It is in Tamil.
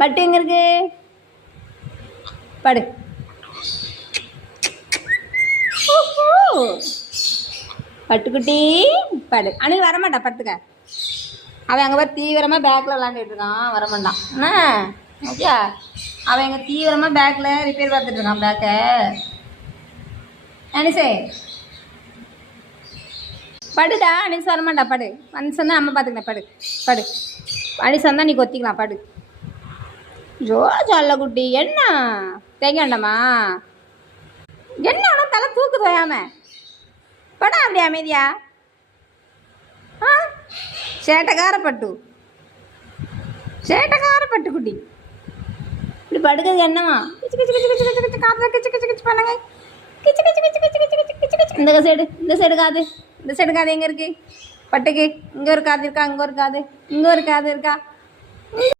பட்டு எங்கே இருக்கு? படு. பட்டுக்குட்டி படு. அணி வரமாட்டா படுத்துக்க. அவன் அங்கே போய் தீவிரமாக பேக்கில் விளாண்டுட்டு இருக்கான், வரமாட்டான் என்ன ஓகே. அவன் எங்கே தீவிரமாக பேக்கில் ரிப்பேர் பார்த்துட்டு இருக்கான் பேக்கை. அனிசே படுடா. அனிஸ் வரமாட்டா படு. அனிஸ் தான் அம்மா பார்த்துக்கிட்டேன் படு படு. அனிஸ் வந்தால் நீ கொத்திக்கலாம் படு. ஜோ சொல்ல குட்டி என்ன தேங்காண்டம்மா என்ன ஆனால் தலை தூக்கு தோயாம படா அப்படி அமைதியா. ஆ சேட்டக்காரப்பட்டு சேட்டக்காரப்பட்டு குட்டி இப்படி படுக்கிறது என்னவா? கிச்சு கிச்சு கிச்சு கிச்சு கிச்சு கிச்சு காற்று கிச்சு கிச்சு கிச்சு பண்ணுங்க. கிச்சு கிச்சு கிச்சு கிச்சு கிச்சு கிச்சு கிச்சு கிச்சு. இந்த சைடு காது. இந்த சைடு காது எங்கே இருக்கு? பட்டுக்கு இங்கே ஒரு காது இருக்கா? இங்கே ஒரு காது இருக்கா?